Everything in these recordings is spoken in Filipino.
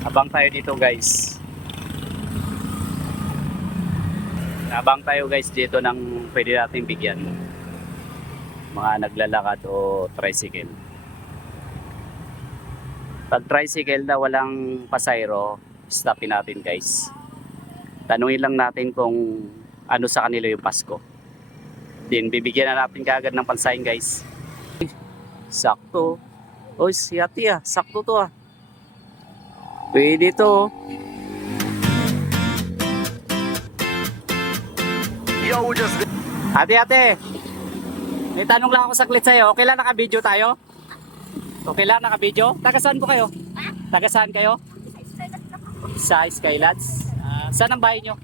Abang tayo dito guys. Abang tayo guys dito ng pwede nating bigyan. Mga naglalakad o tricycle. Pag tricycle na walang pasayro, stopin natin guys. Tanungin lang natin kung ano sa kanila yung Pasko. Then bibigyan na natin kaagad ng pansahin guys. Sakto. Oy, si ate sakto to ah. Pwede to. Yo, just... Ate, may tanong lang ako saglit sa'yo. Okay lang naka-video tayo? Okay lang naka-video? Taga saan po kayo? Taga saan kayo? Sa Skylands. Saan ang bahay nyo?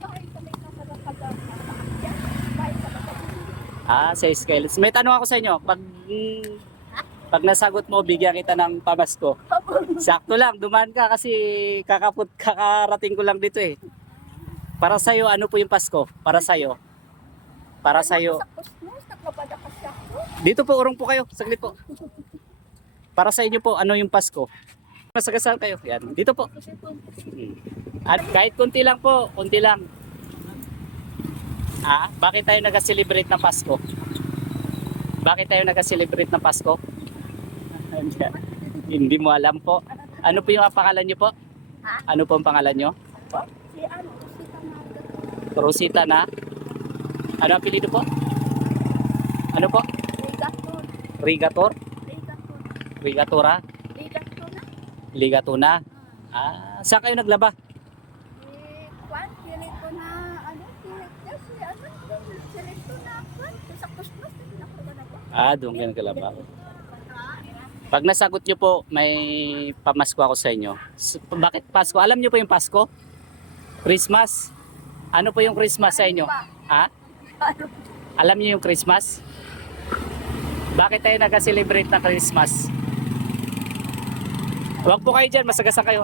Sa Skylands. May tanong ako sa inyo. Pag nasagot mo, bigyan kita ng pamasko. Sakto lang, dumaan ka kasi kakarating ko lang dito eh. Para sa'yo, ano po yung Pasko? Para sa'yo. Para sa'yo. Dito po, urong po kayo. Saglit po. Para sa inyo po, ano yung Pasko? Masagasal kayo. Yan. Dito po. At kahit konti lang po, konti lang. Bakit tayo nag-celebrate ng Pasko? Bakit tayo nag-celebrate ng Pasko? Hindi mo alam po. Ano po yung pangalan nyo po? Ano po ang pangalan nyo? Rosita na. Ano ang apelyido po? Ano po? Rigator? Rigatora? Ligatuna? Saan kayo naglaba? Doon kayo naglaba. Pag nasagot nyo po, may pamasko ako sa inyo. Bakit Pasko? Alam nyo po yung Pasko? Christmas? Ano po yung Christmas sa inyo? Alam nyo yung Christmas? Bakit tayo nag-celebrate na Christmas? Huwag po kayo dyan, masagasa kayo.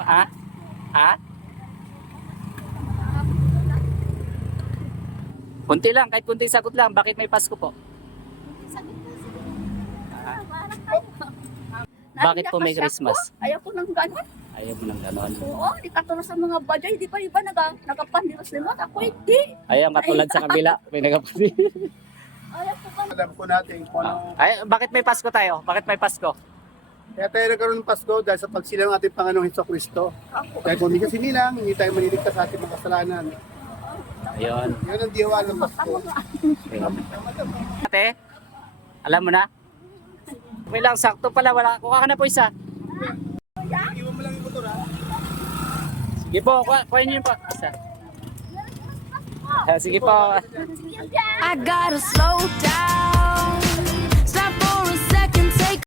Kunti lang, kahit kunti sagot lang. Bakit may Pasko po? Bakit po may Christmas? Ayaw ko ng gano'n. Ayaw mo ng ganon. Oo, di katulad sa mga baday. Di ba iba nagapandilos-limot? Ako hindi. Ayaw katulad sa kabila. May nagapasi. Ayaw ko ba? Alam ko natin kung ano. Bakit may Pasko tayo? Bakit may Pasko? Kaya tayo nagkaroon ng Pasko dahil sa pagsilang ng ating Panginoong Hesukristo. Dahil kung hindi ka sinilang, hindi tayo maliligtas sa ating mga kasalanan. Ayun. Yun ang diwa ng Pasko. Ate, alam mo na? May lang, sakto pala. Kuha ka na po isa. Iwan mo lang yung motor ha. Sige po, kuha niyo po. Isa. Sige po. I gotta slow down.